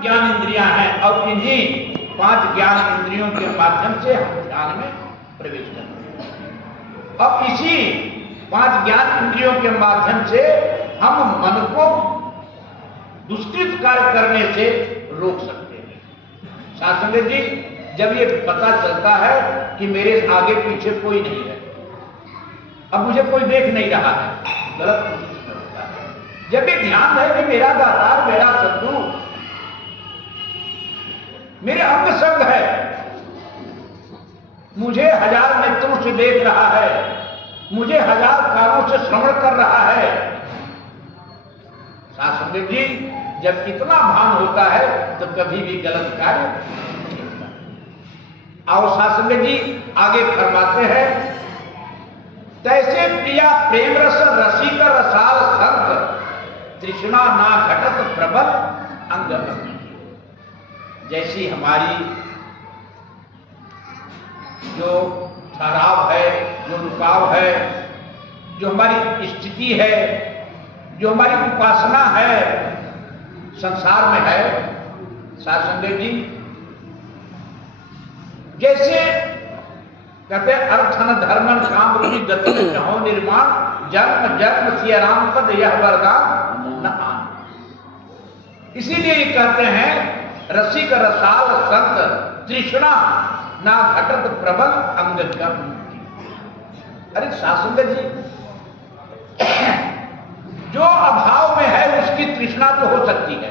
ज्ञान इंद्रियां हैं और इन्हीं 5 ज्ञान इंद्रियों के माध्यम से हम ध्यान में प्रवेश करते हैं। अब इसी 5 ज्ञान इंद्रियों के माध्यम से हम मन को दुष्कृत कार्य करने से रोक सकते हैं। शास्त्र जी, जब ये पता चलता है कि मेरे आगे पीछे कोई नहीं है, अब मुझे कोई देख नहीं रहा है, गलत कोशिश में होता है। जब ये ध्यान है कि मेरा दातार, मेरा शत्रु मेरे अंग संग है, मुझे 1000 नेत्रों से देख रहा है, मुझे 1000 कानों से श्रवण कर रहा है। शास्त्र जी, जब इतना भान होता है तो कभी भी गलत कार्य नहीं होता। और शास्त्र जी आगे फरमाते हैं, तैसे प्रिया प्रेम रस रसिक रसाल संत, तृष्णा ना घटत प्रबल अंग अंग। जैसी हमारी जो ठहराव है, जो रुकाव है, जो हमारी स्थिति है, जो हमारी उपासना है संसार में है, शास्त्र जी जैसे कहते हैं अर्थन धर्मन काम रूपी गति में चाहो निर्माण, जन्म जन्म सिया राम पद यह वरदान न आन। इसीलिए ये कहते हैं रसिक रसाल संत, तृष्णा ना घटत प्रबल अंग गम। अरे शास्त्र जी, जो अभाव में है उसकी तृष्णा तो हो सकती है,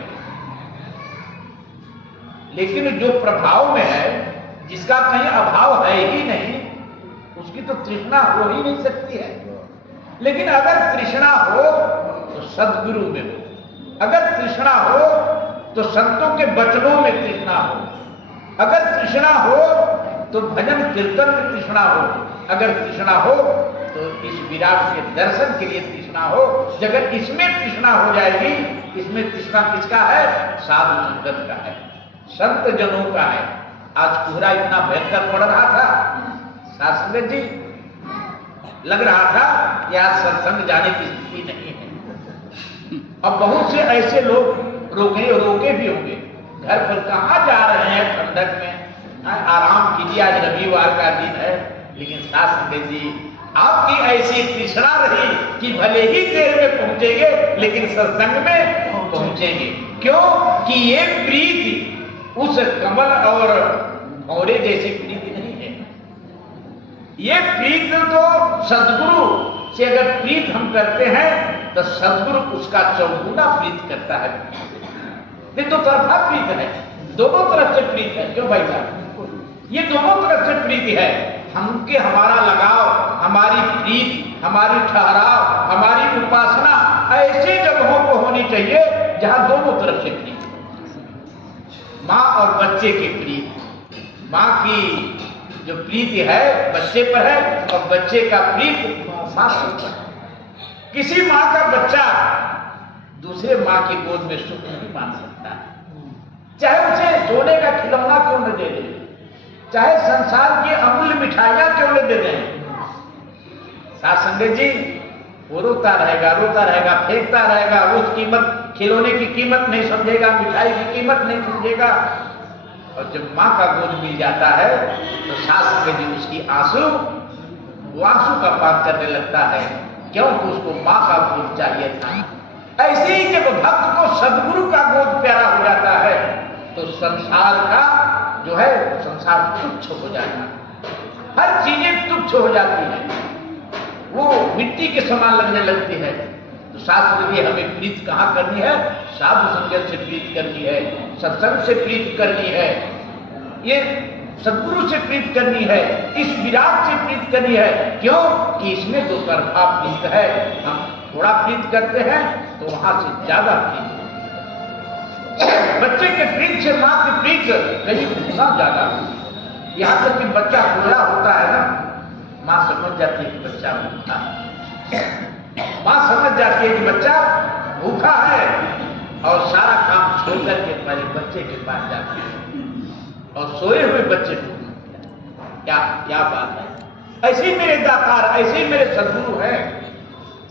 लेकिन जो प्रभाव में है, जिसका कहीं अभाव है ही नहीं, उसकी तो तृष्णा हो ही नहीं सकती है। लेकिन अगर तृष्णा हो तो सद्गुरु में हो, अगर तृष्णा हो तो संतों के वचनों में तृष्णा हो, अगर तृष्णा हो तो भजन कीर्तन में तृष्णा हो, अगर तृष्णा हो तो इस विराट के दर्शन के लिए तृष्णा हो। अगर इसमें तृष्णा हो जाएगी, इसमें तृष्णा किसका है? साधु संगत का है, संत जनों का है। आज कोहरा इतना भयंकर पड़ रहा था, शास्त्र जी लग रहा था कि आज सत्संग जाने की स्थिति नहीं है। अब बहुत से ऐसे लोग रोके भी होंगे, घर पर कहां जा रहे हैं ठंडक में, आराम कीजिए, आज रविवार का दिन है। लेकिन शास्त्र जी आपकी ऐसी तृष्णा रही कि भले ही देर में पहुंचेंगे लेकिन सत्संग में पहुंचेंगे। क्यों कि ये प्रीति उस कमल और भौरे जैसी प्रीति नहीं है। ये प्रीत तो सद्गुरु से अगर प्रीत हम करते हैं तो सद्गुरु उसका चौगुना प्रीत करता है। ये तो तरफा प्रीत है, दोनों तरफ से प्रीत है। क्यों भाई साहब, ये दोनों तरफ से प्रीति है। हमके हमारा लगाव, हमारी प्रीत, हमारी ठहराव, हमारी उपासना ऐसे जगहों को होनी चाहिए जहां दोनों तरफ से प्रीत। माँ और बच्चे की प्रीत, माँ की जो प्रीति है बच्चे पर है और बच्चे का प्रीत माँ पर है। किसी माँ का बच्चा दूसरे माँ की गोद में सुख नहीं मान सकता, चाहे उसे सोने का खिलौना क्यों न दे दे, चाहे संसार की अमूल्य मिठाइयां क्यों न दे दें। सासंगे जी वो रोता रहेगा, फेंकता रहेगा, उस कीमत, खिलौने की कीमत नहीं समझेगा, मिठाई की कीमत नहीं समझेगा। और जब माँ का गोद मिल जाता है तो सासंगे जी उसकी वो आंसू का पान करने लगता है, क्योंकि उसको माँ का गोद चाहिए था। ऐसे ही जब भक्त को सद्गुरु का गोद प्यारा हो जाता है तो संसार का जो है संसार तुच्छ हो जाता है, हर चीजें तुच्छ हो जाती है, वो मिट्टी के समान लगने लगती है। तो शास्त्र की हमें प्रीत कहाँ करनी है? साधु संगत से प्रीत करनी है, सत्संग से प्रीत करनी है, ये सद्गुरु से प्रीत करनी है, इस विराट से प्रीत करनी है। क्यों कि इसमें दो तरफा प्रीत है। हम थोड़ा प्रीत करते हैं तो वहां से ज्यादा प्रीत, बच्चे के प्रीत से मां की प्रीत कहीं गुना ज्यादा। यहां तक कि बच्चा खोला होता है ना, मां समझ जाती है कि बच्चा भूखा है, मां समझ जाती है कि बच्चा भूखा है और सारा काम छोड़ करके पहले बच्चे के पास जाती है और सोए हुए बच्चे को क्या बात है। ऐसे ही मेरे दातार, ऐसे ही मेरे सद्गुरु हैं।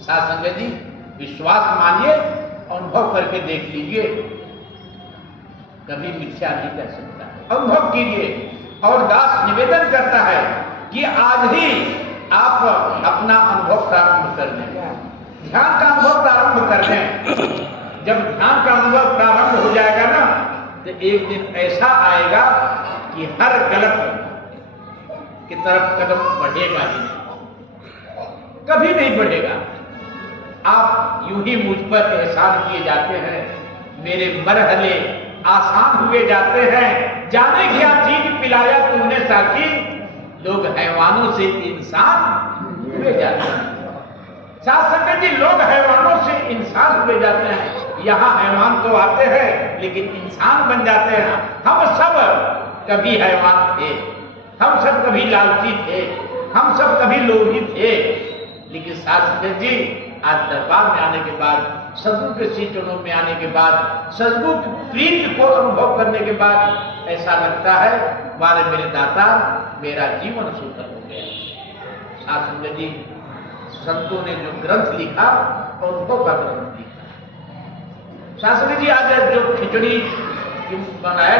साधु जी विश्वास मानिए, अनुभव करके देख लीजिए। कभी मिथ्या नहीं कर सकता। अनुभव कीजिए। और दास निवेदन करता है कि आज ही आप अपना अनुभव प्रारंभ कर दें, ध्यान का अनुभव प्रारंभ कर दें। जब ध्यान का अनुभव प्रारंभ हो जाएगा ना, तो एक दिन ऐसा आएगा कि हर गलत की तरफ कदम बढ़ेगा ही नहीं, कभी नहीं बढ़ेगा। आप यूं ही मुझ पर एहसान किए जाते हैं, मेरे मरहले आसान हुए जाते हैं। जाने क्या चीज पिलाया तुमने साथी, लोग हैवानों से इंसान हुए जाते हैं। साथ संगत जी, लोग हैवानों से इंसान हुए जाते हैं। यहाँ हैवान तो आते हैं लेकिन इंसान बन जाते हैं। हम सब कभी हैवान थे, हम सब कभी लालची थे, हम सब कभी लोभी थे। लेकिन साथ संगत जी, आज दरबार में आने के बाद, सदगुरु के श्री चरणों में आने के बाद, सदगुरु की प्रीति को अनुभव करने के बाद ऐसा लगता है मारे मेरे दाता, मेरा जीवन सुंदर हो गया। साथ संगत जी, संतों ने जो ग्रंथ लिखा, अनुभव का ग्रंथ लिखा। साथ संगत जी, आज जो खिचड़ी बनाया